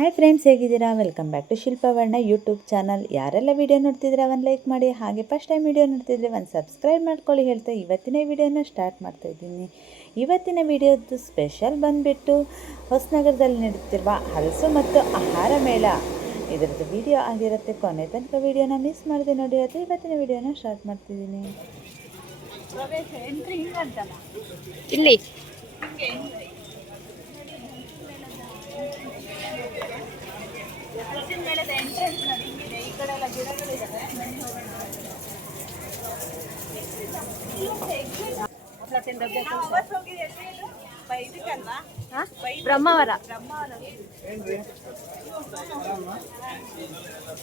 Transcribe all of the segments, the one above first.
Hi friends, ಹೇಗಿದ್ದೀರಾ? Welcome back to Shilpavarna YouTube channel. ಯಾರೆಲ್ಲ video ನೋಡ್ತಿದ್ದೀರಾ ಒಂದು ಲೈಕ್ ಮಾಡಿ, ಹಾಗೆ ಫಸ್ಟ್ ಟೈಮ್ ವಿಡಿಯೋ ನೋಡ್ತಿದ್ರೆ ಒಂದು ಸಬ್ಸ್ಕ್ರೈಬ್ ಮಾಡ್ಕೊಳ್ಳಿ ಹೇಳ್ತಾ ಇವತ್ತಿನ ವಿಡಿಯೋನ ಸ್ಟಾರ್ಟ್ ಮಾಡ್ತಾಯಿದ್ದೀನಿ. ಇವತ್ತಿನ ವಿಡಿಯೋದು ಸ್ಪೆಷಲ್ ಬಂದುಬಿಟ್ಟು ಹೊಸನಗರದಲ್ಲಿ ನಡೆಯುತ್ತಿರುವ ಹಲಸು ಮತ್ತು ಆಹಾರ ಮೇಳ ಇದರದ್ದು ವಿಡಿಯೋ ಆಗಿರುತ್ತೆ. ಕೊನೆ ತನಕ ವಿಡಿಯೋನ ಮಿಸ್ ಮಾಡದೆ ನೋಡಿ. ಅದು ಇವತ್ತಿನ ವಿಡಿಯೋನ ಸ್ಟಾರ್ಟ್ ಮಾಡ್ತಿದ್ದೀನಿ. ಇಲ್ಲಿ ಮೇಳದ ಎಂಟ್ರೆನ್ಸ್ ನೋಡಿ ಹಿಂಗಿದೆ. ಈ ಕಡೆ ಎಲ್ಲ ಗಿಡಗಳಿದ್ದಾವೆ. ಬ್ರಹ್ಮಾವರ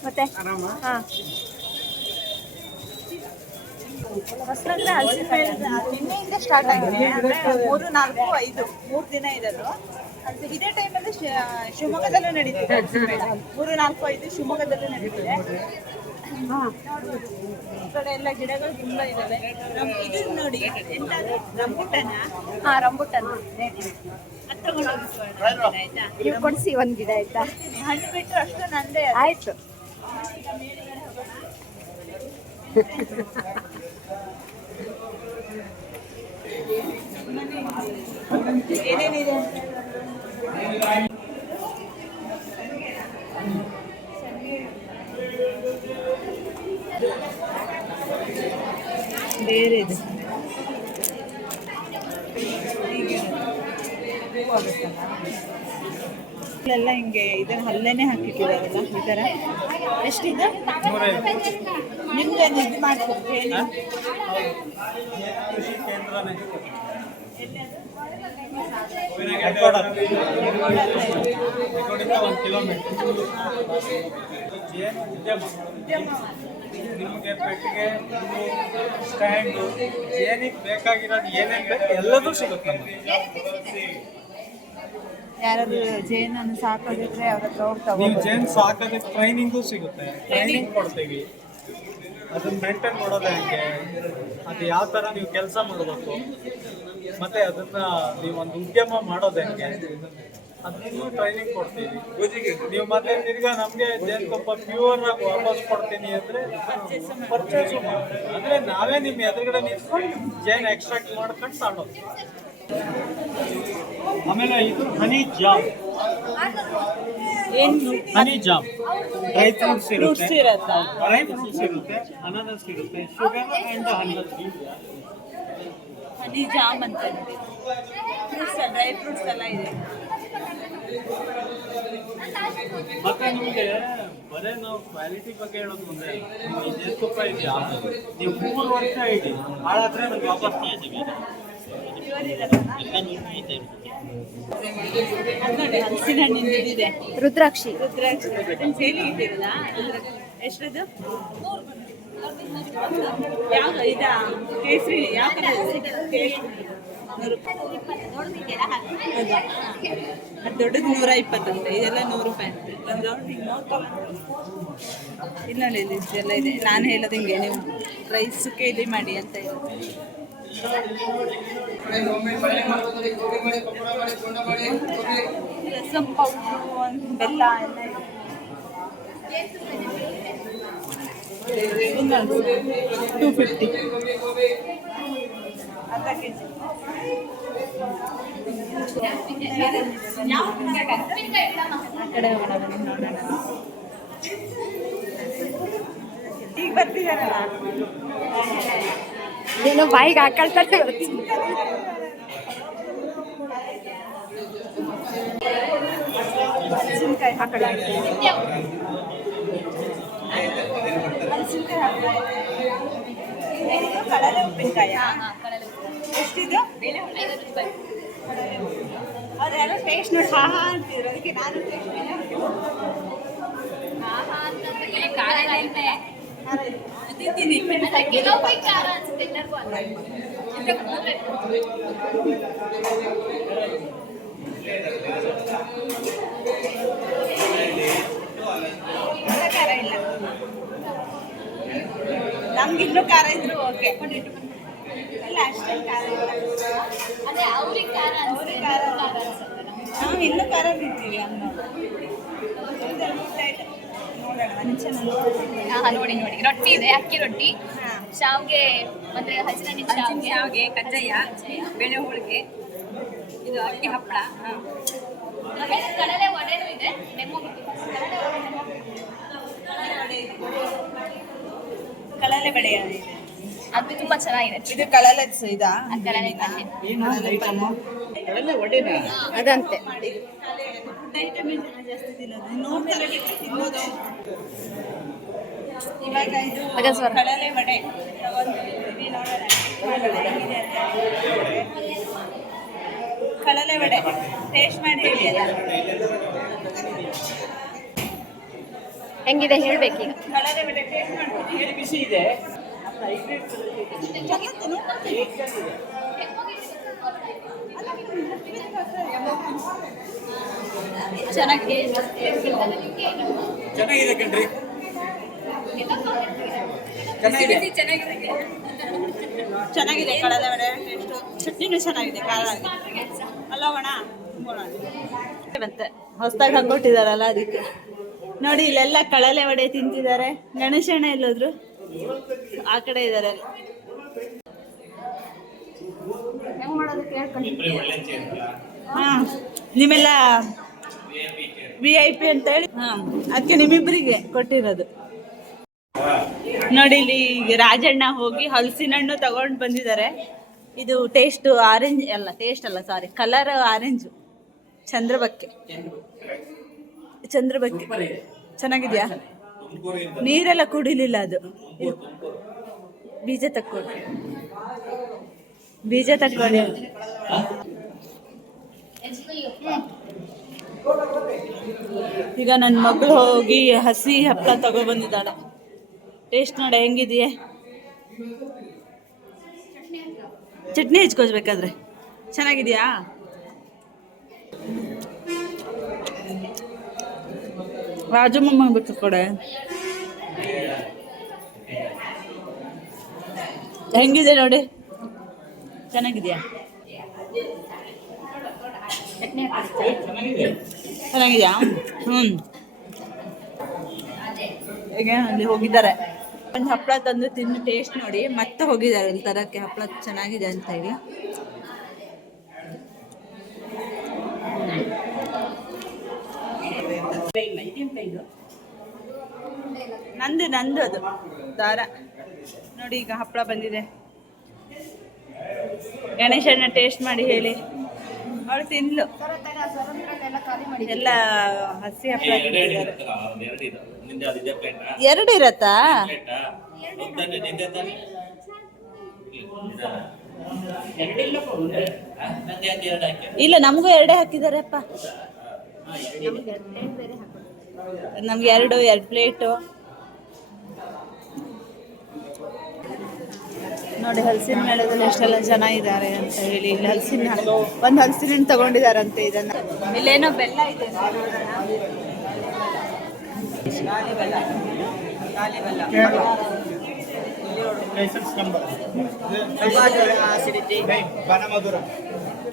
ಮತ್ತೆ ಹೊಸನಗರ ಹಲಸಿನ ಮೇಳ ನಿನ್ನೆಯಿಂದ ಸ್ಟಾರ್ಟ್ ಆಗಿದೆ. 3, 4, 5 3 ದಿನ ಇರೋದು. ಇದೇ ಟೈಮಲ್ಲಿ ಶಿವಮೊಗ್ಗದಲ್ಲೂ ನಡೀತಿದೆ. 3, 4, 5 ಶಿವಮೊಗ್ಗದಲ್ಲೂ ನಡೀತಿದೆ. ಈ ಕಡೆ ಎಲ್ಲ ಗಿಡಗಳು ತುಂಬಾ ಇದಾವೆ. ಇದು ನೋಡಿ ಎಂತಾದ್ರು ರಂಬುಟನ. ರಂಬುಟನ್ ನೀವು ಕೊಡಿಸಿ ಒಂದು ಗಿಡ ಆಯ್ತಾ? ಹಣ್ಣು ಬಿಟ್ಟರು ಅಷ್ಟು ನಂದೇ ಆಯ್ತು. ಏನೇನಿದೆ ಬೇರೆ ಇದೆ. ಎಲ್ಲ ಹಿಂಗೆ ಇದನ್ನ ಹಲ್ಲೇನೆ ಹಾಕಿಟ್ಟಿದಾರಲ್ಲ ಈ ಥರ. ಎಷ್ಟಿದೆ? ನಿಮ್ಗೆ ಇದು ಮಾಡ್ಕೊಡ್ತೀನಿ. ನಿಮಗೆ ಪೆಟ್ಟಿಗೆ, ಸ್ಟ್ಯಾಂಡು, ಏನಕ್ಕೆ ಬೇಕಾಗಿರೋದು ಏನೇನು ಬೇಕು ಎಲ್ಲದೂ ಸಿಗುತ್ತೆ. ಯಾರಾದ್ರೂ ಜೇನನ್ನು ಸಾಕೋದಿದ್ರೆ ಅವ್ರ ಹತ್ರ ಹೋಗ್ತಾ ನೀವು ಜೇನು ಸಾಕೋದಕ್ಕೆ ಟ್ರೈನಿಂಗೂ ಸಿಗುತ್ತೆ. ಟ್ರೈನಿಂಗ್ ಕೊಡ್ತೀವಿ. ಅದನ್ನ ಮೇಂಟೈನ್ ಮಾಡೋದು ಹೆಂಗೆ, ಅದು ಯಾವ ಥರ ನೀವು ಕೆಲಸ ಮಾಡಬೇಕು, ಮತ್ತು ಅದನ್ನು ನೀವು ಒಂದು ಉದ್ಯಮ ಮಾಡೋದು ಹೆಂಗೆ ಅದನ್ನು ಟ್ರೈನಿಂಗ್ ಕೊಡ್ತೀವಿ. ನೀವು ಮತ್ತೆ ತಿರ್ಗಾ ನಮಗೆ ಜೇನುತುಪ್ಪ ಪ್ಯೂರ್ ಆಗಿ ವಾಪಸ್ ಕೊಡ್ತೀನಿ ಅಂದರೆ ಪರ್ಚೇಸು ಮಾಡಿ ಅಂದರೆ ನಾವೇ ನಿಮ್ಮ ಎದುರುಗಡೆ ನಿಂತ್ಕೊಂಡು ಜೇನು ಎಕ್ಸ್ಟ್ರಾಕ್ಟ್ ಮಾಡ್ಕೊಂಡು ತಗೊಳ್ಳೋದು. ಆಮೇಲೆ ಇದು ಹನಿ ಜಾಮ್. ಹನಿ ಜಾಮ್ ಡ್ರೈ ಫ್ರೂಟ್ಸ್ ಇರುತ್ತೆ, ಅನಾನಸ್ ಇರುತ್ತೆ, ಶುಗರ್ ಆ್ಯಂಡ್ ಹನಿ ಜಾಮ್ ಅಂತ ಫ್ರೂಟ್ಸ್, ಡ್ರೈ ಫ್ರೂಟ್ಸ್ ಎಲ್ಲ ಇದೆ. ಮತ್ತೆ ನಿಮಗೆ ಬರೇ ನಾವು ಕ್ವಾಲಿಟಿ ಬಗ್ಗೆ ಹೇಳೋದು ಮುಂದೆ ಜೇನುತುಪ್ಪ ಇದೆಯಾ, ನೀವು 3 ವರ್ಷ ಇಡಿ ಹಾಳಾದ್ರೆ ನಮ್ಗೆ ವಾಪಸ್ ಮಾಡ್ತೀವಿ. ನೋಡಿ ಹಲಸಿನ ಹಣ್ಣಿಂದ ಇದೆ. ರುದ್ರಾಕ್ಷಿ ಸೇಲಿ ಇಟ್ಟಿರೋದಾ? ಎಷ್ಟದು? ಯಾವ ಇದ ಕೇಸರಿ? ಯಾವ ಕೇಸರಿ? 100 ರೂಪಾಯಿ. ಅದು ದೊಡ್ಡದು 120 ಅಂತೆ. ಇದೆಲ್ಲ 100 ರೂಪಾಯಿ ಅಂತೆ. ಒಂದು ಇಲ್ಲ ನೋಡಿ, ಇದೆಲ್ಲ ಇದೆ. ನಾನು ಹೇಳೋದು ಹಿಂಗೆ, ನೀವು ರೈಸ್ ಕೇಳಿ ಮಾಡಿ ಅಂತ ಹೇಳೋದು. ರಸಂ ಪೌಡ್ರು, ಬೆಲ್ಲ ಎಲ್ಲ ಇದೆ. 250 ಅರ್ಧ ಕೆಜಿ. ಕಡೆ ಹೋಗೋಣ ನೋಡೋಣ. ಈಗ ಬರ್ತಿದಾರಲ್ಲ, ಏನೋ ಬಾಯಿಗೆ ಹಾಕೊಳ್ತಾರೆ. ಹಲಸಿನಕಾಯಿ ಹಾಕಲ್ಲ. ಕಡಲೆ ಉಪ್ಪಿನಕಾಯ ಎಷ್ಟಿದೆ? ಅದೆಲ್ಲ ಟೇಸ್ಟ್ ನೋಡಿ ಹಾ ಅಂತಿದ್ರು, ಅದಕ್ಕೆ ನಾನು ಟೇಸ್ಟ್ ತಿಂತೀನಿ. ಖಾರ ಇಲ್ಲ. ನಮ್ಗೆ ಇನ್ನೂ ಖಾರ ಇದ್ರು ಓಕೆ. ಇಲ್ಲ ಅಷ್ಟೇನು ಖಾರ ಇಲ್ಲ. ಅದೇ ಅವ್ರಿಗೆ ಖಾರ ನಾವು ಇನ್ನೂ ಖಾರ ತಿಂತೀವಿ ಅನ್ನೋದು. ನೋಡಿ ನೋಡಿ ರೊಟ್ಟಿ ಇದೆ, ಅಕ್ಕಿ ರೊಟ್ಟಿ, ಶಾವ್ಗೆ ಮತ್ತೆ ಹಸಿರಣ್ಣಿನ ಶಾವ್ಗೆ, ಕಜ್ಜಾಯ, ಬೇಳೆ ಹೋಳಿಗೆ, ಇದು ಅಕ್ಕಿ ಹಪ್ಪಳ, ಕಡಲೆ ವಡೆನೂ ಇದೆ. ಕಳಲೆ ಬಡೆ ಅದು ತುಂಬಾ ಚೆನ್ನಾಗಿದೆ. ಇದು ಕಳಲೆ ಇದಾ ಕಡಲೆ ಅದಂತೆ. ಇವಾಗ ಇದು ಕಳಲೆ ವಡೆ ಕಳಲೆ ವಡೆ ಟೇಸ್ಟ್ ಮಾಡಿ ಹೇಳಿ ಅಲ್ಲ. ಹೆಂಗಿದೆ ಹೇಳ್ಬೇಕೀಗ. ಕಳಲೆ ವಡೆ ಟೇಸ್ಟ್ ಮಾಡ್ಕೊಂಡು ಹೇಳಿ. ಬಿಸಿ ಇದೆ, ಚೆನ್ನಾಗಿದೆ. ಚೆನ್ನಾಗಿದೆ ಕಣ್ರಿ, ಚೆನ್ನಾಗಿದೆ ಕಳಲೆ ವಡೆ ಟೇಸ್ಟು. ಚಟ್ನಿನೂ ಚೆನ್ನಾಗಿದೆ, ಖಾರ ಆಗಿ ಅಲ್ಲವಣ. ಮತ್ತೆ ಹೊಸದಾಗಿ ಹಾಕೊಟ್ಟಿದಾರಲ್ಲ ಅದಕ್ಕೆ ನೋಡಿ. ಇಲ್ಲೆಲ್ಲ ಕಳಲೆ ವಡೆ ತಿಂತಿದ್ದಾರೆ. ಗಣೇಶಣ್ಣ ಎಲ್ಲೋದ್ರು? ಆ ಕಡೆ ಇದ್ದಾರೆ. ಹಾ, ನಿಮ್ಮೆಲ್ಲ VIP ಅಂತ ಹೇಳಿ ಅದಕ್ಕೆ ನಿಮ್ಮಿಬ್ಬರಿಗೆ ಕೊಟ್ಟಿರೋದು. ನೋಡಿ ಇಲ್ಲಿ ರಾಜಣ್ಣ ಹೋಗಿ ಹಲಸಿನ ಹಣ್ಣು ತಗೊಂಡು ಬಂದಿದ್ದಾರೆ. ಇದು ಟೇಸ್ಟ್ ಆರೆಂಜ್ ಅಲ್ಲ, ಟೇಸ್ಟ್ ಅಲ್ಲ ಸಾರಿ, ಕಲರ್ ಆರೆಂಜು. ಚಂದ್ರಬಕ್ಕೆ ಚೆನ್ನಾಗಿದ್ಯಾ? ನೀರೆಲ್ಲ ಕುಡಿಲಿಲ್ಲ ಅದು. ಬೀಜ ತಕ್ಕೊಳ್ಳಿ. ಈಗ ನನ್ನ ಮಗಳು ಹೋಗಿ ಹಸಿ ಹಪ್ಪಳ ತಗೊಬಂದಿದ್ದಾಳೆ. ಟೇಸ್ಟ್ ನೋಡಿ ಹೆಂಗಿದೆಯೇ. ಚಟ್ನಿ ಹಚ್ಕೋಬೇಕಾದ್ರೆ ಚೆನ್ನಾಗಿದೆಯಾ? ರಾಜಮ್ಮ ಬಿಟ್ಟು ಕೊಡೆ. ಹೆಂಗಿದೆ ನೋಡಿ, ಚೆನ್ನಾಗಿದೆಯಾ? ಚೆನ್ನಾಗಿದೆಯಾ? ಈಗ ಅಲ್ಲಿ ಹೋಗಿದ್ದಾರೆ, ಒಂದು ಹಪ್ಪಳ ತಂದು ತಿಂದು ಟೇಸ್ಟ್ ನೋಡಿ ಮತ್ತೆ ಹೋಗಿದ್ದಾರೆ ಇಲ್ಲಿ ತರಕ್ಕೆ. ಹಪ್ಪಳ ಚೆನ್ನಾಗಿದೆ ಅಂತ ಹೇಳಿ. ನಂದು ಅದು ದಾರ ನೋಡಿ. ಈಗ ಹಪ್ಪಳ ಬಂದಿದೆ. ಗಣೇಶಣ್ಣ ಟೇಸ್ಟ್ ಮಾಡಿ ಹೇಳಿ. ಅವಳು ತಿನ್ಲು. ಎಲ್ಲ ಹಸಿ ಹಪ್ಪಳ ಎರಡು ಇರತ್ತಾ? ಇಲ್ಲ, ನಮಗೂ ಎರಡೇ ಹಾಕಿದ್ದಾರೆ ಅಪ್ಪ. ನಮ್ಗೆ ಎರಡು ಪ್ಲೇಟು ನೋಡಿ. ಹಲಸಿನ ಮೇಳದಲ್ಲಿ ಎಷ್ಟೆಲ್ಲ ಜನ ಇದ್ದಾರೆ ಅಂತ ಹೇಳಿ. ಇಲ್ಲಿ ಒಂದು ಹಲಸಿನ ಹಣ್ಣು ತಗೊಂಡಿದಾರಂತೆ. ಇದನ್ನ ಇಲ್ಲೇನೋ ಬೆಲ್ಲ ಇದೆ.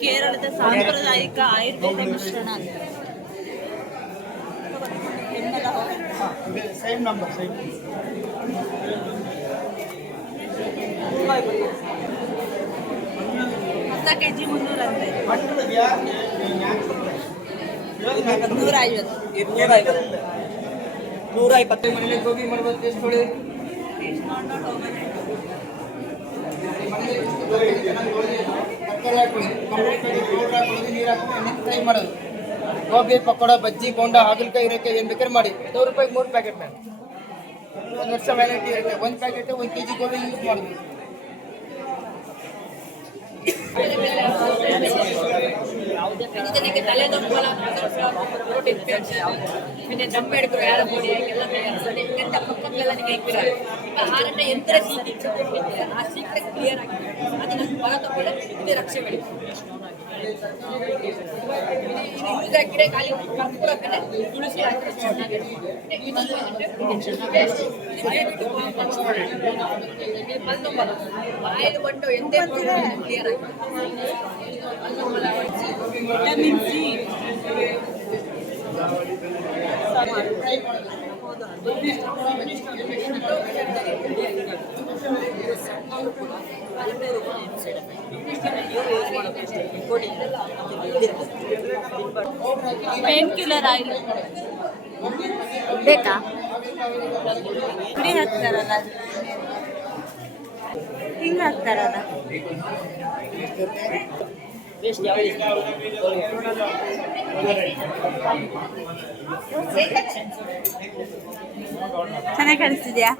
ಕೇರಳದ ಸಾಂಪ್ರದಾಯಿಕ ಆಯುರ್ವೇದ ಮಿಶ್ರಣ ಅಂತ. ಅರ್ಧ kg 300 ಅಂತೆ. 150 ಮನೇಲಿ ಗೋಬಿ ಮಾಡ್ಬೋದು. ಟೇಸ್ಟ್ ನೋಡಿ, ನೀರು ಹಾಕೊಂಡು ಫ್ರೈ ಮಾಡೋದು. ಗೋಬಿ, ಪಕೋಡ, ಬಜ್ಜಿ, ಬೋಂಡ, ಹಾಗಲಕಾಯಿ ಇರೋಕೆ ಏನು ಬೇಕಾದ್ರೆ ಮಾಡಿ. 100 ರೂಪಾಯಿಗೆ 3 ಪ್ಯಾಕೆಟ್ ಮ್ಯಾಮ್. 1 ವರ್ಷ ವ್ಯಾಲಿಡಿಟಿ ಇರುತ್ತೆ. 1 ಪ್ಯಾಕೆಟ್ 1 kg ಗೋಬಿ ಯೂಸ್ ಮಾಡೋದು. ಜನಕ್ಕೆ ತಲೆನೋವುಗಳ ಪ್ರೋಟೀನ್ പിന്നെ നമ്മൾ എടുക്കുന്ന വേറെ പൊടിയായിട്ടെല്ലാം തയ്യാറാണ്. ഇങ്ങനത്തെ പക്കങ്ങളെല്ലാം കഴിക്കുന്നത് ആഹാരം എന്തൊരു ആ സീക്രട്ട് ക്ലിയർ ആക്കി അതിന് ಭಾರತಪಡ ಇದು ರಕ್ಷೆ ಮಾಡಿ ಯೂಸ್ ಆಗಿದ್ರೆ ಖಾಲಿ ಕರ್ಪೂರಕ್ಕೆ ತುಳಸಿ ಹಾಕಿ ಚೆನ್ನಾಗಿ ಆಯಿಲ್ ಬಂಟು ಎಂದೇ ಕ್ಲಿಯರ್ ಆಗಿ ವಿಟಮಿನ್ ಸಿ ಸಣ್ಣವರು ಕೂಡ 200 ರೂಪಾಯಿ ಸೈಡ್ ಎಫೆಕ್ಟ್ ನೀವು ಯೂಸ್ ಮಾಡೋದಷ್ಟೇ ಇಂಪೋರ್ಟಿಂಗ್ ಪೇನ್ ಕಿಲ್ಲರ್ ಆಯಿಲ್ ಬೇಕಾ? ಪುಡಿ ಹಾಕ್ತಾರಲ್ಲ ಹಿಂಗೆ ಹಾಕ್ತಾರಲ್ಲ ವೇಸ್ಟ್ ಯಾವುದು ಚೆನ್ನಾಗಿ ಕಾಣಿಸ್ತಿದ್ಯಾ?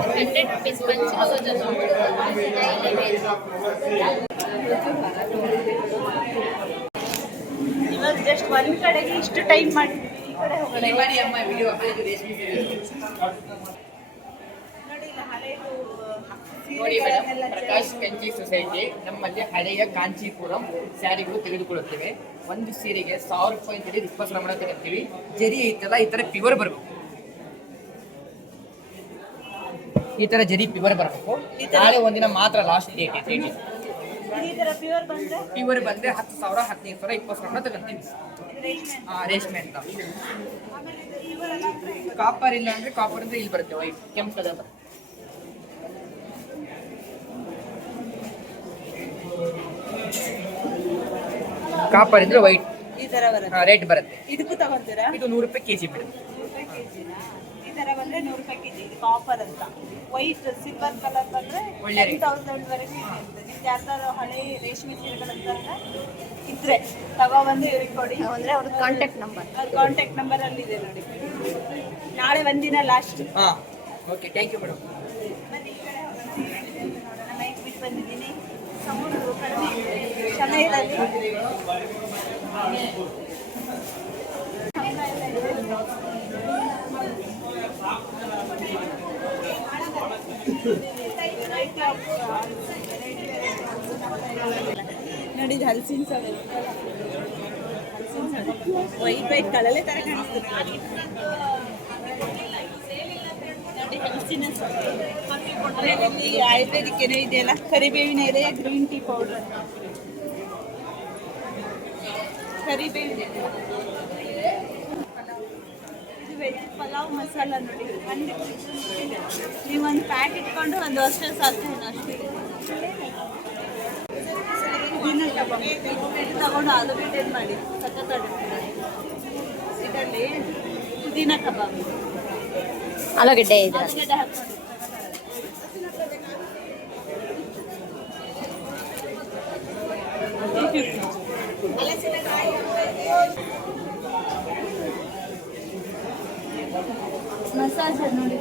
100 rupees ಇವಾಗ ಜಸ್ಟ್ ಒಂದು ಕಡೆಗೆ ಇಷ್ಟು ಟೈಮ್ ಮಾಡಿ ಈ ಕಡೆ ಹೋಗೋಣ. ಮಾಡಿ ಅಮ್ಮ ವಿಡಿಯೋ ರೇಷ್ಮೆ ನೋಡಿ ಮೇಡಮ್, ಪ್ರಕಾಶ್ ಕಂಚಿ ಸೊಸೈಟಿ ನಮ್ಮಲ್ಲಿ ಹಳೆಯ ಕಾಂಚೀಪುರಂ ಸ್ಯಾರಿಗಳು ತೆಗೆದುಕೊಳ್ಳುತ್ತೇವೆ. ಒಂದು ಸೀರೆಗೆ 1000 ರೂಪಾಯಿ ಅಂತ ಹೇಳಿ 20 ಪ್ರಮಾಣ ತಗೊಳ್ತೀವಿ. ಜರಿ ಐತಲ್ಲ ಈ ತರ ಪ್ಯೂರ್ ಬರಬೇಕು, ಈ ತರ ಜರಿ ಪ್ಯೂರ್ ಬರಬೇಕು. ನಾಳೆ ಒಂದಿನ ಮಾತ್ರ ಲಾಸ್ಟ್ ಡೇಟ್ ಐತೆ. ಈ ಥರ ಪ್ಯೂರ್ ಬಂದರೆ ಪ್ಯೂರ್ ಬಂದ್ರೆ 10,000 15,000 20 ಪ್ರಮಾಣ ತಗೊಂತೀವಿ. ರೇಷ್ಮೆ ಅಂತ. ಕಾಪರ್ ಇಲ್ಲ ಅಂದ್ರೆ ಕಾಪರ್ ಅಂದ್ರೆ ಇಲ್ಲಿ ಬರುತ್ತೆ ವೈಟ್ ಕೆಂಪು ಕಲರ್ ಬರುತ್ತೆ. ಕಾಪರ್ ಇದ್ರೆ ವೈಟ್ ಈ ಥರ ಬರುತ್ತೆ. ರೇಟ್ ಬರುತ್ತೆ. ಇದಕ್ಕೂ ತಗೊಳ್ತೀರಾ? ಇದು 100 ರೂಪಾಯಿ ಕೆಜಿ ಮೇಡಮ್. 100 ರೂಪಾಯಿ ಕೆಜಿನ? ಈ ಥರ ಬಂದರೆ 100 ರೂಪಾಯಿ ಕೆಜಿ. ಇದು ಕಾಪರ್ ಅಂತ. ವೈಟ್ ಸಿಲ್ವರ್ ಕಲರ್ ಬಂದರೆ ಒಳ್ಳೆ rate. 10,000 ವರೆಗೂ ಇರುತ್ತೆ. ನಿಮ್ಗೆ ಯಾರ್ದಾರು ಹಳೆ ರೇಷ್ಮೆ ಸೀರೆಗಳಂತಾರಲ್ಲ ಇದ್ರೆ ತಗೊಬಂದು ಇವ್ರಿಗೆ ಕೊಡಿ. ಅಂದರೆ ಅವ್ರ ಕಾಂಟ್ಯಾಕ್ಟ್ ನಂಬರ್. ಅವ್ರ ಕಾಂಟ್ಯಾಕ್ಟ್ ನಂಬರ್ ಅಲ್ಲಿದೆ ನೋಡಿ. ನಾಳೆ ಒಂದಿನ ಲಾಸ್ಟ್. ಹಾಂ ಓಕೆ, ಥ್ಯಾಂಕ್ ಯು ಮೇಡಮ್. ಬನ್ನಿ ಈ ಕಡೆ ಹೋಗೋಣ. ಏನಿದೆ ಅಂತ ನೋಡೋಣ. ನೈಟ್ ಬಿಟ್ಟು ಬಂದಿದ್ದೀನಿ. ಸಮುದ್ರ ಕಡಿಮೆ ಇದೆ. ಚೆನ್ನಾಗಿರೋದು ನೋಡಿ, ಇದು ಹಲಸಿನ ಸೊಳ್ಳೆ. ಹಲಸಿನ ಸೊಳ್ಳೆ ವೈಟ್ ವೈಟ್ ಕಲರೇ ಥರ ಕಾಣಿಸ್ತದೆ ನೋಡಿ. ಹಲಸಿನ ಸೊಳ್ಳೆ ಇಲ್ಲಿ ಆಯುರ್ವೇದಿಕ್ ಏನೋ ಇದೆಯಲ್ಲ, ಕರಿಬೇವಿನ ಎಲೆ, ಗ್ರೀನ್ ಟೀ ಪೌಡರ್, ಕರಿಬೇವಿನ ಎಲೆ. ಇದು ವೆಜ್ ಪಲಾವ್ ಮಸಾಲ ನೋಡಿ. ನೀವೊಂದು ಪ್ಯಾಕ್ ಇಟ್ಕೊಂಡು ಒಂದು ವರ್ಷ ಸಾಕು ಅಷ್ಟೇ. ಪುದೀನ ಕಬಾಬ್ ತಗೊಂಡು ಆಲೂಗಡ್ಡೆ ಮಾಡಿ ಸಖತ್ತಾಗುತ್ತೆ. ಇದರಲ್ಲಿ ಪುದೀನ ಕಬಾಬ್ ಆಲೂಗಡ್ಡೆ ಇದೆ. ಆಲೂಗಡ್ಡೆ ಹಾಕ್ಕೊಂಡು ಮಸಾಜ್ ನೋಡಿ.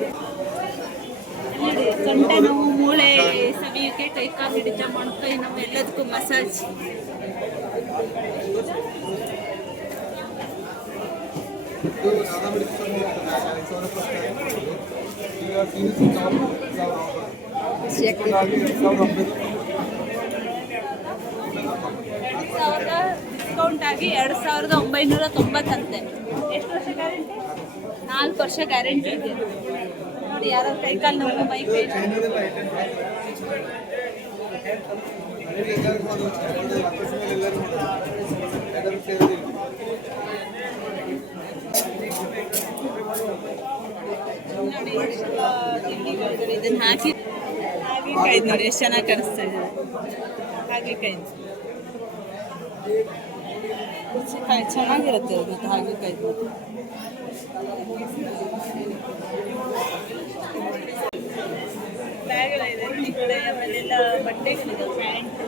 ನೋಡಿ, ಸೊಂಟ ನೋವು, ಮೂಳೆ ಸವಿಯೋಕ್ಕೆ, ಕೈ ಕಾಲು ಹಿಡಿತ, ಮೊಣಕೈ ನೋವು ಎಲ್ಲದಕ್ಕೂ ಮಸಾಜ್. ಡಿಸ್ಕೌಂಟ್ ಆಗಿ 2,990 ಅಂತೆ. ಎಷ್ಟು ವರ್ಷ ಗ್ಯಾರಂಟಿ? 4 ವರ್ಷ ಗ್ಯಾರಂಟಿ ಇದೆ ನೋಡಿ. ಯಾರೋ ಕೈಕಾಲು ನೋವು, ಮೈ ಕೈ ನೋಡಿ. ತಿಂಡಿಗಳಿದೆ. ಇದನ್ನ ಹಾಗೇಕಾಯಿ ನೋಡಿ ಎಷ್ಟು ಚೆನ್ನಾಗಿ ಕಾಣಿಸ್ತಾ ಇದೆ. ಹಾಗೇಕಾಯಿ ಚೆನ್ನಾಗಿರುತ್ತೆ ಅದು. ಹಾಗೇಕಾಯಿ ಬ್ಯಾಗ್ ಇದೆ ಈ ಕಡೆ. ಆಮೇಲೆಲ್ಲ ಬಟ್ಟೆಗಳಿದೆ, ಪ್ಯಾಂಟ್.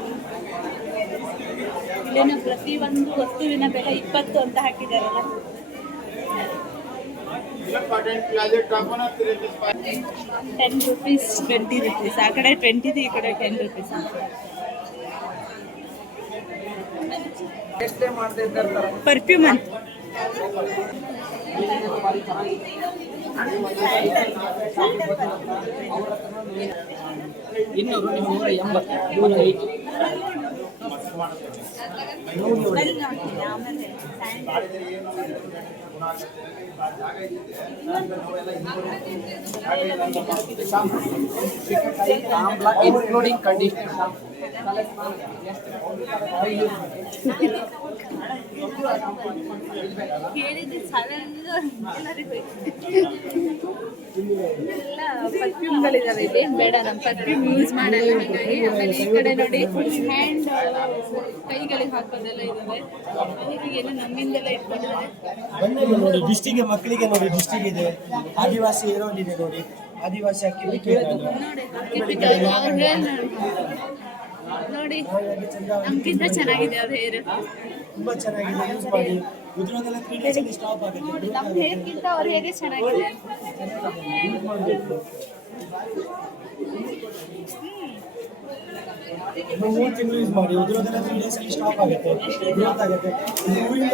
ಇಲ್ಲೇನೋ ಪ್ರತಿಯೊಂದು ವಸ್ತುವಿನ ಬೆಲೆ 20 ಅಂತ ಹಾಕಿದಾರಲ್ಲ. 10 rupees, 20 rupees. ಆ ಕಡೆ 20 ಇದೆ, ಈ ಕಡೆ 10 rupees. ಪರ್ಫ್ಯೂಮ್ ಅಂತ ಇನ್ನೂರು 180 150. including conditioner. ಹೇಳಿದ್ರೆ ಎಲ್ಲರಿಗೂ ಎಲ್ಲ ಪರ್ಫ್ಯೂಮ್ಗಳಿದಾವೆ. ಇದೇನು ಬೇಡ, ನಮ್ಮ ಪರ್ಫ್ಯೂಮ್ ಯೂಸ್ ಮಾಡಲ್ಲ. ಹಾಗಾಗಿ ಆಮೇಲೆ ಈ ಕಡೆ ನೋಡಿ ಹ್ಯಾಂಡ್ ಕೈಗಳಿಗೆ ಹಾಕೋದೆಲ್ಲ ಇದಾವೆ. ಏನು ನಮ್ಮಿಂದೆಲ್ಲ ಇಟ್ಕೊಂಡಿದ್ದಾರೆ. ಬಂದಲ್ಲಿ ನೋಡಿ ಡಿಸ್ಟಿಗೆ ಮಕ್ಕಳಿಗೆ ನೋಡಿ ಡಿಸ್ಟಿಗ್ ಇದೆ, ಆದಿವಾಸಿ ಏರೋಲ್ ಇದೆ ನೋಡಿ, ಆದಿವಾಸಿ ಅಕ್ಕಿ ನೋಡಿ ನಮ್ಗಿಂತ ಚೆನ್ನಾಗಿದೆ ಅವ್ರ ಹೇರ್. ತುಂಬಾ ಚೆನ್ನಾಗಿದೆ, ಯೂಸ್ ಮಾಡಿ. ಉದುರೋದೆಲ್ಲ 3 days ಅಲ್ಲಿ ಸ್ಟಾಪ್ ಆಗುತ್ತೆ. ನೋಡಿ ನಮ್ಮ ಹೇರ್ಗಿಂತ ಅವ್ರ ಹೇಗೆ ಚೆನ್ನಾಗಿದೆ. ಯೂಸ್ ಮಾಡಬೇಕು. 3 ತಿಂಗಳು ಯೂಸ್ ಮಾಡಿ, ಉದುರೋದೆಲ್ಲ 3 days ಅಲ್ಲಿ ಸ್ಟಾಪ್ ಆಗುತ್ತೆ, ಗ್ರೋತ್ ಆಗುತ್ತೆ. ಊರಿಂದ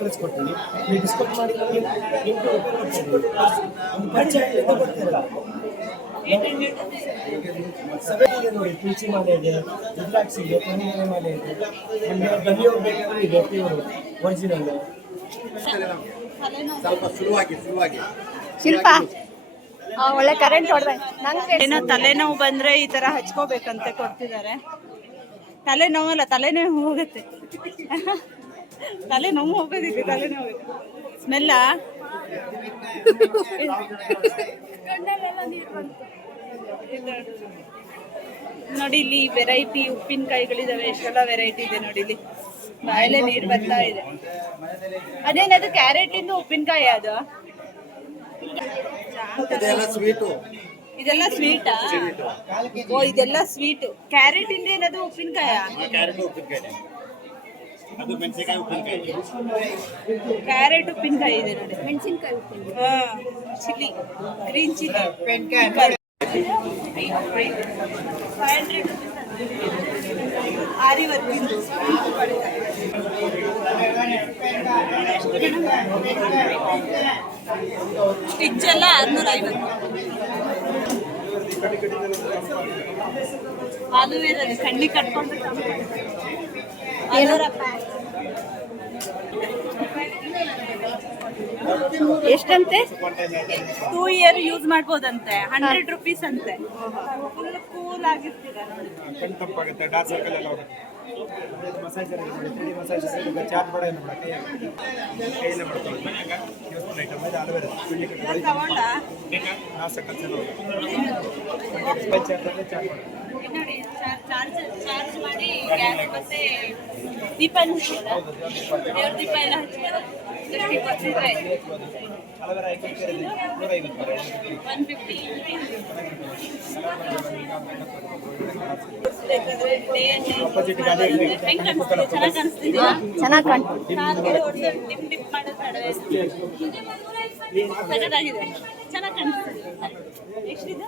ಕಳಿಸ್ಕೊಡ್ತೀನಿ, ನೀವು ಡಿಸ್ಕೌಂಟ್ ಮಾಡಿ ನಮಗೆ 8 ರೂಪಾಯಿ ಕೊಡ್ತೀನಿ. ಒಂದು ಪರಿಚಯ ಕೊಡ್ತೀರಲ್ಲ. ಸಭೆಗೆ ನೋಡಿ ತುಳಸಿ ಮಾಲೆ ಇದೆ, ರುದ್ರಾಕ್ಷಿ ಇದೆ, ಪನ್ನೀರ ಮಾಲೆ ಇದೆ, ನಮಗೆ ಗಲ್ಲಿ ಹೋಗ್ಬೇಕಾದ್ರೆ ಇದೆ ಪ್ಯೂರ್ ಒರಿಜಿನಲ್. ಶಿಲ್ಪ ಒಳ್ಳೆ ಕರೆಂಟ್ ಹೊಡೆದ ನಂಗೆ ಏನೋ ತಲೆನೋವು ಬಂದ್ರೆ ಈ ತರ ಹಚ್ಕೋಬೇಕಂತೆ ಕೊಡ್ತಿದ್ದಾರೆ. ತಲೆನೋವಲ್ಲ, ತಲೆನೋವು ಹೋಗುತ್ತೆ. ತಲೆನೋವು ಹೋಗೋದಿದೆ, ತಲೆನೋವು ಸ್ಮೆಲ್ಲ. ನೋಡಿ ಇಲ್ಲಿ ವೆರೈಟಿ ಉಪ್ಪಿನಕಾಯಿಗಳಿದಾವೆ. ಎಷ್ಟೆಲ್ಲ ವೆರೈಟಿ ಇದೆ ನೋಡಿ. ಇಲ್ಲಿ ಬಾಯಲ್ಲೇ ನೀರು ಬರ್ತಾ ಇದೆ. ಅದೇನದು ಕ್ಯಾರೆಟ್ ಇಂದ ಉಪ್ಪಿನಕಾಯಿ ಅದು? ಇದೆಲ್ಲ ಸ್ವೀಟಾ? ಓ ಇದೆಲ್ಲ ಸ್ವೀಟ್. ಕ್ಯಾರೆಟ್ ಇಂದ ಏನದು ಉಪ್ಪಿನಕಾಯ? ಕ್ಯಾರೆಟ್ ಉಪ್ಪಿನಕಾಯಿ ಇದೆ ನೋಡಿ. ಮೆಣಸಿನ್ಕಾಯಿ ಉಪ್ಪಿನಕಾಯಿ. Chilli, green chilli. 500 ಆರಿ ವರ್ಕಿಂದು ಸ್ಟಿಚ್ ಎಲ್ಲ 650. ಆಲೂವೇರ ಕಣ್ಣಿ ಕಟ್ಕೊಂಡು ಎಷ್ಟಂತೆ? 2 year ಯೂಸ್ ಮಾಡ್ಬೋದಂತೆ. 100 rupees ಅಂತೆ. ಫುಲ್ ಕೂಲ್ ಆಗಿರ್ತೀರ ನೋಡಿ. ತಪ್ಪಾಗುತ್ತೆ, ಡಾರ್ಕ್ ಸರ್ಕಲ್ ಎಲ್ಲ ಹೋಗುತ್ತೆ. ಮಸಾಜರ್ ಚಾಟ್ ಬೇಡ, ಏನು ಬೇಡ, ಕೈಯಲ್ಲೇ ಮಾಡ್ಕೊಳ್ಳಿ. ಯೂಸ್ಫುಲ್ ಐಟಮ್ ಇದೆ, ಅಲೋವೆರಾ ನಾನು ತಗೊಂಡ ನೋಡಿ ಚಾರ್ಜ್ ಮಾಡಿ ಗ್ಯಾಸ್ ಮತ್ತೆ ದೀಪ ದೇವ್ರ ದೀಪ ಎಲ್ಲ ಹಚ್ಚಿದ್ದಾರೆ. ಅಲೋವೆರಾ 150. ಹೆಂಗ್ ಕಾಣಿಸ್ತಿದೆ? ಚೆನ್ನಾಗಿ ಕಾಣಿಸ್ತಿದೆಯಾ? ಚೆನ್ನಾಗಿ ಕಾಣ್ತು. ಡಿಪ್ ಡಿಪ್ ಮಾಡೋದು ತಡವೆ ಸಗದಾಗಿದೆ. ಚೆನ್ನಾಗಿ ಕಾಣಿಸ್ತಿದೆ. ಎಷ್ಟಿದೆ?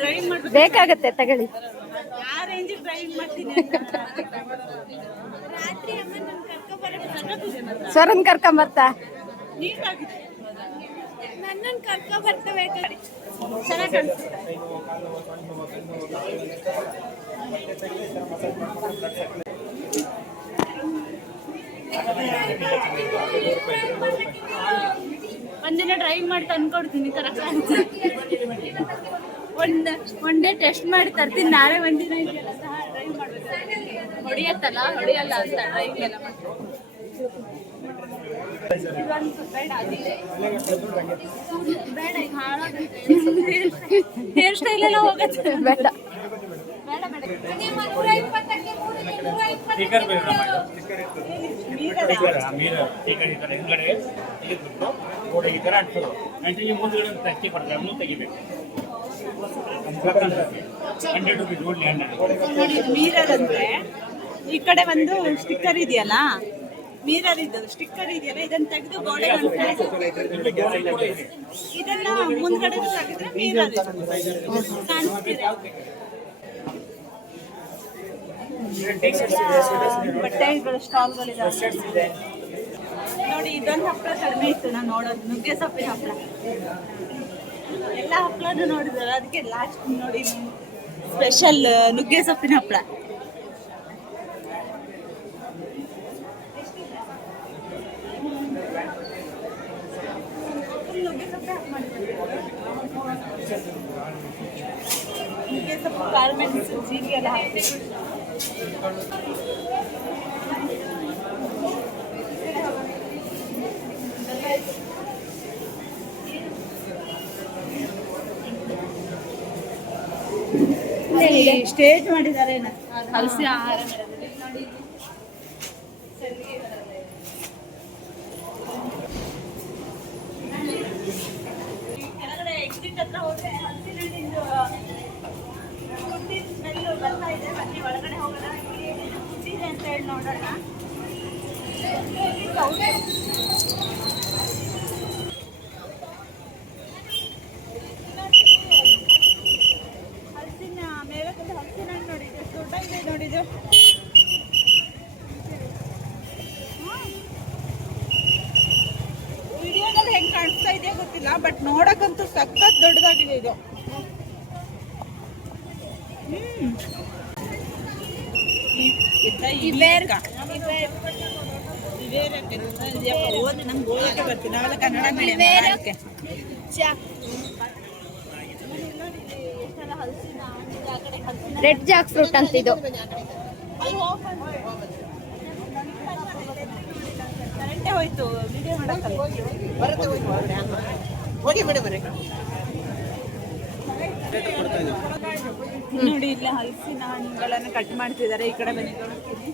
ಡ್ರೈವಿಂಗ್ ಮಾಡ್ಬೇಕು. ಬೇಕಾಗತ್ತೆ ತಗೊಳ್ಳಿ. ಆ ರೇಂಜಿಗೆ ಡ್ರೈವಿಂಗ್ ಮಾಡ್ತೀನಿ. ರಾತ್ರಿ ಅಮ್ಮ ನನ್ನ ಕರ್ಕೊಂಬರಕ್ಕೆ ಸಗತ್ತಿದೆ. ಮಾತ್ರ ಸ್ವರನ್ ಕರ್ಕೊಂಬರ್ತಾ ನೀಟಾಗಿದೆ. ನನ್ನನ್ನು ಕರ್ಕೊಂಬರ್ತವೆ. ಚೆನ್ನಾಗಿ ಕಾಣಿಸ್ತಿದೆ. ಒಂದಿನ ಡ್ರೈವ್ ಮಾಡಿ ತಂದ್ಕೊಡ್ತೀನಿ. ಕರೆಕ್ಟ್ ಒನ್ ಡೇ ಟೆಸ್ಟ್ ಮಾಡಿ ತರ್ತೀನಿ. ನಾಳೆ ಒಂದಿನ ಇದೆಯಲ್ಲ ಡ್ರೈವ್ ಮಾಡ್ಬೇಕು. ಹೊಡಿಯತ್ತಲ್ಲ ಹೊಡಿಯಲ್ಲ ಅಂತ ಡ್ರೈವ್ ಎಲ್ಲ ಮಾಡ್ತೀನಿ. ಬೇಡ ಬೇಡ, ಈಗ ಹಾಳಾಗುತ್ತೆ. ಹೇರ್ ಸ್ಟೈಲ್ ಎಲ್ಲ ಹೋಗುತ್ತೆ. ಬೇಡ ಬೇಡ ಬೇಡ. ಸ್ಟಿಕರ್ ಬೇಕು, ಸ್ಟಿಕರ್ ಈ ಥರ ಹಿಂದ್ಗಡೆ ತೆಗೆದ್ಬಿಟ್ಟು ಗೋಡೆ ಈ ಥರ ಅಂಟೋದು. ಅಂಟಿ ನೀವು ಮುಂದ್ಗಡೆ ತಕ್ಕಿ ಕೊಡ್ತಾರೆ, ಅದನ್ನು ತೆಗಿಬೇಕು. 100 rupees ಓನ್ಲಿ. 100 ನೋಡಿ ಇದು ಮಿರರ್ ಅಂದ್ರೆ ಈ ಕಡೆ ಒಂದು ಸ್ಟಿಕ್ಕರ್ ಇದೆಯಲ್ಲ, ಮಿರರ್ ಇದು ಸ್ಟಿಕ್ಕರ್ ಇದೆಯಲ್ಲ, ಇದನ್ನ ತೆಗೆದು ಗೋಡೆ ಇದನ್ನ ಮುಂದ್ಗಡೆ ತೆಗೆದ್ರೆ ಮಿರರ್ ಕಾಣಿಸ್ತಿದೆ. ಬಟ್ಟೆಗಳ ಸ್ಟಾಲ್ಗಳಿದಾವೆ ನೋಡಿ. ಇದೊಂದು ಹಪ್ಪಳ ಕಡಿಮೆ ಇತ್ತು ನಾನು ನೋಡೋದು, ನುಗ್ಗೆ ಸೊಪ್ಪಿನ ಹಪ್ಪಳ. ಎಲ್ಲ ಹಪ್ಪಳನು ನೋಡಿದಾರೆ, ಅದಕ್ಕೆ ಲಾಸ್ಟ್ ನೋಡಿ ಸ್ಪೆಷಲ್ ನುಗ್ಗೆ ಸೊಪ್ಪಿನ ಹಪ್ಪಳ. ನುಗ್ಗೆ ಸೊಪ್ಪೆ ಹಾಕಿ ಮಾಡಿದ್ದಾರೆ. ನುಗ್ಗೆ ಸೊಪ್ಪು ಕಾಳು ಮೆಣಸು ಜೀರಿಗೆ ಎಲ್ಲ ಹಾಕಿ ಸ್ಟೇಜ್ ಮಾಡಿದ್ದಾರೆ ಹಲಸಿ ಆಹಾರ ಮೇಳದಲ್ಲಿ. ಕೆಳಗಡೆ ಎಕ್ಸಿಟ್ ಹತ್ರ ಹೋದ್ರೆ ಹಲಸಿನ ಹಣ್ಣಿಂದು ಸ್ಮೆಲ್ ಬರ್ತಾ ಇದೆ. ಬನ್ನಿ ಒಳಗಡೆ ಹೋಗೋಣ. ಕುಟ್ಟಿದೆ ಅಂತ ಹೇಳಿ ನೋಡೋಣ. ಹಲಸಿನ ಮೇಳದಲ್ಲಿ ಹಲಸಿನ ಹಣ್ಣು ನೋಡಿದ್ದೆ, ದೊಡ್ಡ ಇದೆ ನೋಡಿದ್ದು. ವಿಡಿಯೋದಲ್ಲಿ ಹೆಂಗೆ ಕಾಣಿಸ್ತಾ ಇದೆಯಾ ಗೊತ್ತಿಲ್ಲ, ಬಟ್ ನೋಡಕ್ಕಂತೂ ಸಖತ್ ದೊಡ್ಡದಾಗಿದೆ ಇದು. ಓದಿ ನಮ್ಗೆ ಓದಕ್ಕೆ ಬರ್ತೀನಿ, ನಾವೆಲ್ಲ Kannada medium. Red Jack fruit ಅಂತ ಇದು. ಕರೆಂಟೇ ಹೋಯ್ತು, ವಿಡಿಯೋ ಮಾಡಕ್ಕಲ್ಲ. ನೋಡಿ ಇಲ್ಲಿ ಹಲಸಿನ ಹಣ್ಣುಗಳನ್ನು ಕಟ್ ಮಾಡ್ತಿದ್ದಾರೆ. ಈ ಕಡೆ ಬನ್ನಿ ತೋರಿಸ್ತೀನಿ.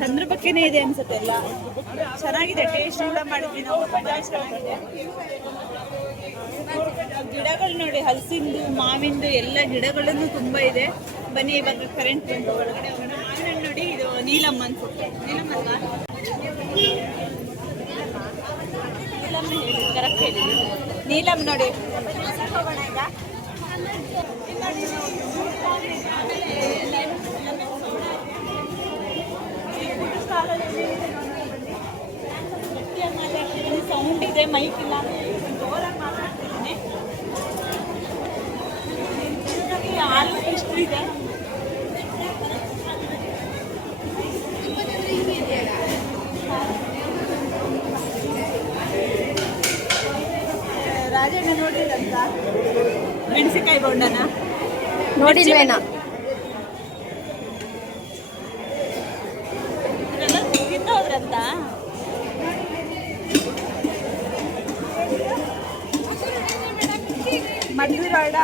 ಚಂದ್ರ ಬಕ್ಕೆನೇ ಇದೆ ಅನ್ಸುತ್ತೆ ಎಲ್ಲ. ಚೆನ್ನಾಗಿದೆ, ಟೇಸ್ಟ್ ಎಲ್ಲ ಮಾಡಿದ್ವಿ ನಾವು, ತುಂಬಾ ಚೆನ್ನಾಗಿದೆ. ಗಿಡಗಳು ನೋಡಿ, ಹಲಸಿಂದು ಮಾವಿಂದು ಎಲ್ಲ ಗಿಡಗಳನ್ನು ತುಂಬಾ ಇದೆ. ಬನ್ನಿ ಇವಾಗ ಕರೆಂಟ್ ಬಂದು ಒಳಗಡೆ ಹೋಗೋಣ. ಮಾವಿನ ಹಣ್ಣು ನೋಡಿ, ಇದು ನೀಲಮ್ಮ ಅನ್ಸುತ್ತೆ. ನೀಲಮ್ಮ ಅಲ್ವಾ? ನೀಲಮ್ಮ ಹೇಳಿ, ಕರೆಕ್ಟ್ ಹೇಳಿ. ನೀಲಮ್ಮ ನೋಡಿ. ಹೋಗೋಣ ಈಗ. ಸೌಂಡ್ ಇದೆ, ಮೈಕ್ ಇಲ್ಲ, ಜೋರಾಗಿ ಮಾತಾಡ್ತಿದ್ದೀನಿ. ಹಾಲು ಎಷ್ಟು ಇದೆ. ರಾಜಣ್ಣ ನೋಡಿರಂತ ಮೆಣಸಿನಕಾಯಿ ಬೋಂಡನ ನೋಡಿಲ್ವೇನಾ? ತಿನ್ನೋದ್ರಂತ. ಮಧುರವಾಡ,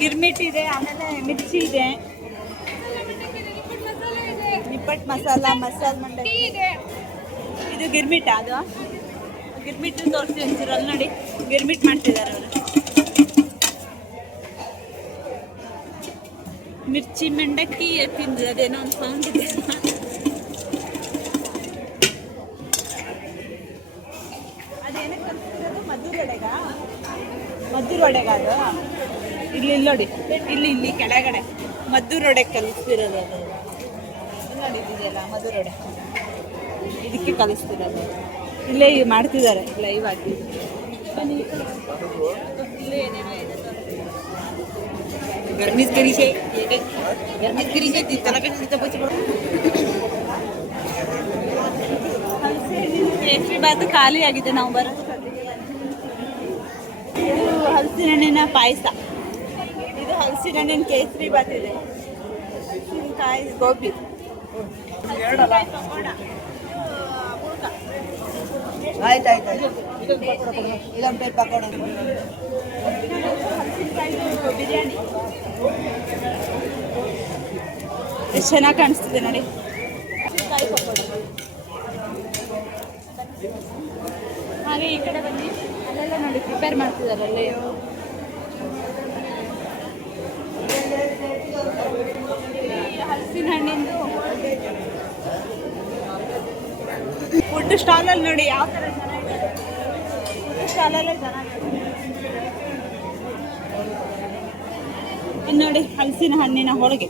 ಗಿರ್ಮಿಟ್ ಇದೆ, ಆಮೇಲೆ ಮಿರ್ಚಿ ಇದೆ, ನಿಪ್ಪಟ್ಟು ಮಸಾಲ, ಮಸಾಲ ಮಂಡಕ್ಕಿ ಇದೆ. ಇದು ಗಿರ್ಮಿಟ್, ಅದು ಗಿರ್ಮಿಟ್ ತೋರಿಸಿ ಒಂಚೂರಲ್ಲಿ ನೋಡಿ. ಗಿರ್ಮಿಟ್ ಮಾಡ್ತಿದ್ದಾರೆ ಅವರು. ಮಿರ್ಚಿ ಮಂಡಕ್ಕಿ ತಿಂದ್ರೆ ಅದೇನೋ ಒಂದು ಸೌಂಡ್ ಇದೆ. ಅದೇನಕ್ಕೆ ಕಲಿಸ್ತಿರೋದು? ಮದ್ದೂರೊಡೆಗ, ಮದ್ದೂರೊಡೆಗ ಅದು. ಇಲ್ಲಿ ನೋಡಿ, ಇಲ್ಲಿ ಕೆಳಗಡೆ ಮದ್ದೂರೊಡೆ ಕಲಿಸ್ತಿರೋದು ಅದು. ನೋಡಿ ಇದೆಯಲ್ಲ ಮದ್ದೂರೊಡೆ, ಇದಕ್ಕೆ ಕಲಿಸ್ತಿರೋದು. ಇಲ್ಲೇ ಮಾಡ್ತಿದ್ದಾರೆ ಲೈವ್ ಆಗಿ. ಇಲ್ಲೇ ಏನೇನೋ ಇದೆ. ಗರ್ಮಿಸ್ ಕರಿಸೆ ಗರ್ಮಿಸ್ ಕರಿಸೆ ತಲಕ ಕೇಸರಿ ಬಾತ್ ಖಾಲಿ ಆಗಿದೆ. ನಾವು ಬರೋ ಇದು ಹಲಸಿನ ಹಣ್ಣಿನ ಪಾಯಸ, ಇದು ಹಲಸಿನ ಹಣ್ಣಿನ ಕೇಸರಿ ಬಾತ್ ಇದೆ. ಕಾಯಿ ಗೋಬಿ, ಪಕೋಡ, ಆಯ್ತಾಯ್ತು ಇದೊಂದು ಪ್ಲೇಟ್ ಪಕೋಡ. ಹಲಸಿನಕಾಯಿ ಬಿರಿಯಾನಿ ಎಷ್ಟು ಚೆನ್ನಾಗಿ ಕಾಣಿಸ್ತಿದೆ ನೋಡಿ. ಹಲಸಿನಕಾಯಿ ಪಕೋಡ. ಹಾಗೆ ಈ ಕಡೆ ಬನ್ನಿ, ಅಲ್ಲೆಲ್ಲ ನೋಡಿ ಪ್ರಿಪೇರ್ ಮಾಡ್ತಿದ್ದಾರೆ ಅಲ್ಲೇ. ಹಲಸಿನ ಹಣ್ಣಿಂದು ಫುಡ್ ಸ್ಟಾಲಲ್ಲಿ ನೋಡಿ ಯಾವ ಥರ ಚೆನ್ನಾಗಿದೆ. ಫುಡ್ ಸ್ಟಾಲಲ್ಲೇ ಚೆನ್ನಾಗಿದೆ. ಇನ್ನು ನೋಡಿ ಹಲಸಿನ ಹಣ್ಣಿನ ಹೋಳಿಗೆ.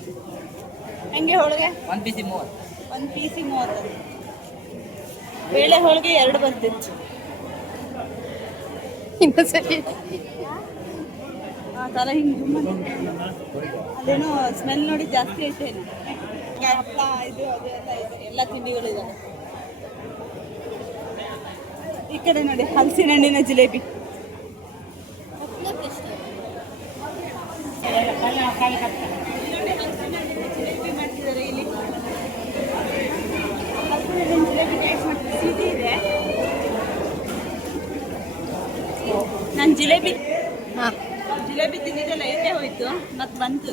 ಹೆಂಗೆ ಹೋಳಿಗೆ? ಒಂದು ಪೀಸಿಗೆ 30. ಒಂದು ಪೀಸಿಗೆ 30. ಬೇಳೆ ಹೋಳಿಗೆ 2 ಬರ್ತಿತ್ತು. ಇನ್ನೊಂದ್ಸತಿ ಆ ಥರ ಹಿಂಗೆ ಅದೇನೋ ಸ್ಮೆಲ್ ನೋಡಿ ಜಾಸ್ತಿ ಐತೆ. ಹಪ್ಪಳ ಇದು ಅದು ಎಲ್ಲ ಇದೆ, ಎಲ್ಲ ತಿಂಡಿಗಳಿದ್ದಾವೆ. ಈ ಕಡೆ ನೋಡಿ ಹಲಸಿನ ಹಣ್ಣಿನ ಜಿಲೇಬಿ. ಜಿಲೇಬಿ ಮಾಡ್ತಿದ್ದಾರೆ ಇಲ್ಲಿ. ಹಲಸಿನ ಹಣ್ಣಿನ ಜಿಲೇಬಿ ಟೇಸ್ಟ್ ಮಾಡ್ತಿದ್ದಾರೆ. ಸಿಹಿ ಇದೆ. ನಾನು ಜಿಲೇಬಿ ತಿಂದಿದ್ದೆಲ್ಲ ಎಣ್ಣೆ ಹೋಯ್ತು ಮತ್ತೆ ಬಂತು.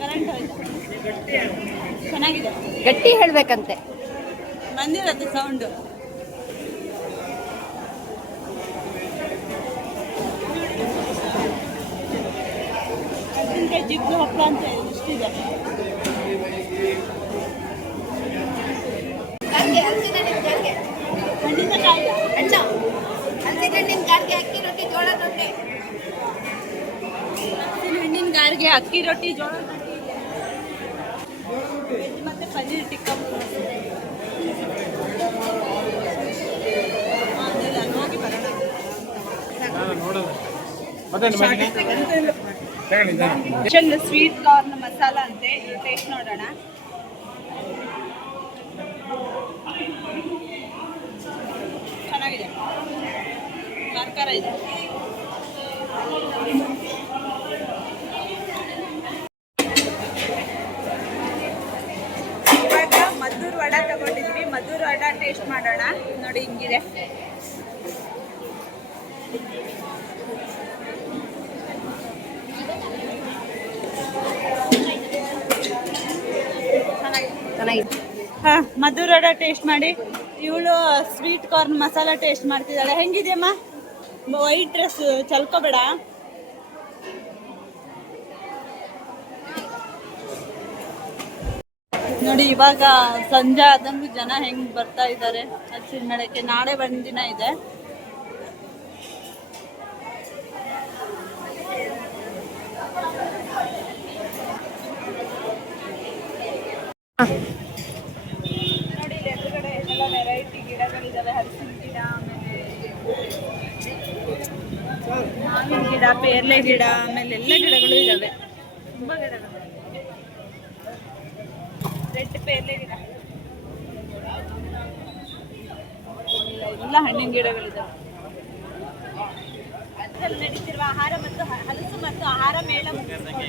ಕರೆಂಟ್ ಹೋಯ್ತು. ಚೆನ್ನಾಗಿದೆ. ಗಟ್ಟಿ ಹೇಳ್ಬೇಕಂತೆ. ಬಂದಿರತ್ತೆ ಸೌಂಡು. ಹಸಿನಕಾಯಿ ಜಿಗ್ಗು ಹಪ್ಪಳ ಅಂತ ಇಷ್ಟಿದೆ. ಹಣ್ಣಿನ ಕಾಯಿ ಹಣ್ಣಿನ ಗಾರ್ಗೆ ಅಕ್ಕಿ ರೊಟ್ಟಿ ಜೋಳ ವೆಜ್ ಮತ್ತೆ ಪನ್ನೀರ್ ಟಿಕ್ಕಾ. ಹೋಗಿ ಬರೋಣ. ಸ್ವೀಟ್ ಕಾರ್ನ್ ಮಸಾಲ ಅಂತೆ, ಟೇಸ್ಟ್ ನೋಡೋಣ. ಚೆನ್ನಾಗಿದೆ, ಖಾರ ಇದೆ. ಇವಾಗ ಮದ್ದೂರು ವಡ ತಗೊಂಡಿದ್ವಿ. ಮದ್ದೂರು ವಡ ಟೇಸ್ಟ್ ಮಾಡೋಣ. ನೋಡಿ ಹಿಂಗಿದೆ. ಚೆನ್ನಾಗಿದೆ. ಹಾ, ಮದ್ದೂರು ವಡ ಟೇಸ್ಟ್ ಮಾಡಿ. ಇವಳು ಸ್ವೀಟ್ ಕಾರ್ನ್ ಮಸಾಲ ಟೇಸ್ಟ್ ಮಾಡ್ತಿದ್ದಾಳೆ. ಹೆಂಗಿದೆಯಮ್ಮ? ವೈಟ್ ಡ್ರೆಸ್ ಚಲ್ಕೋಬೇಡ. ನೋಡಿ ಇವಾಗ ಸಂಜೆ ಆದಂಗೂ ಜನ ಹೆಂಗ್ ಬರ್ತಾ ಇದ್ದಾರೆ ಹಲಸಿನ ಮೇಳಕ್ಕೆ. ನಾಳೆ ಒಂದ್ ದಿನ ಇದೆ. ನೋಡಿ ಇಲ್ಲಿ ಎದುರುಗಡೆ ಎಲ್ಲ ವೆರೈಟಿ ಗಿಡಗಳಿದಾವೆ. ಹಲಸಿನ ಗಿಡ, ಆಮೇಲೆ ಮಾವಿನ ಗಿಡ, ಪೇರ್ಲೆ ಗಿಡ, ಆಮೇಲೆ ಎಲ್ಲ ಗಿಡಗಳು ಇದಾವೆ. ತುಂಬಾ ಗಿಡಗಳು. ರೆಡ್ ಪೇರ್ಲೆ ಗಿಡ, ಎಲ್ಲ ಹಣ್ಣಿನ ಗಿಡಗಳಿದಾವೆ. ಅದರಲ್ಲಿ ನಡೀತಿರುವ ಆಹಾರ ಮತ್ತು ಹಲಸು ಮತ್ತು ಆಹಾರ ಮೇಳ ಮುಗಿಸಿಕೊಂಡು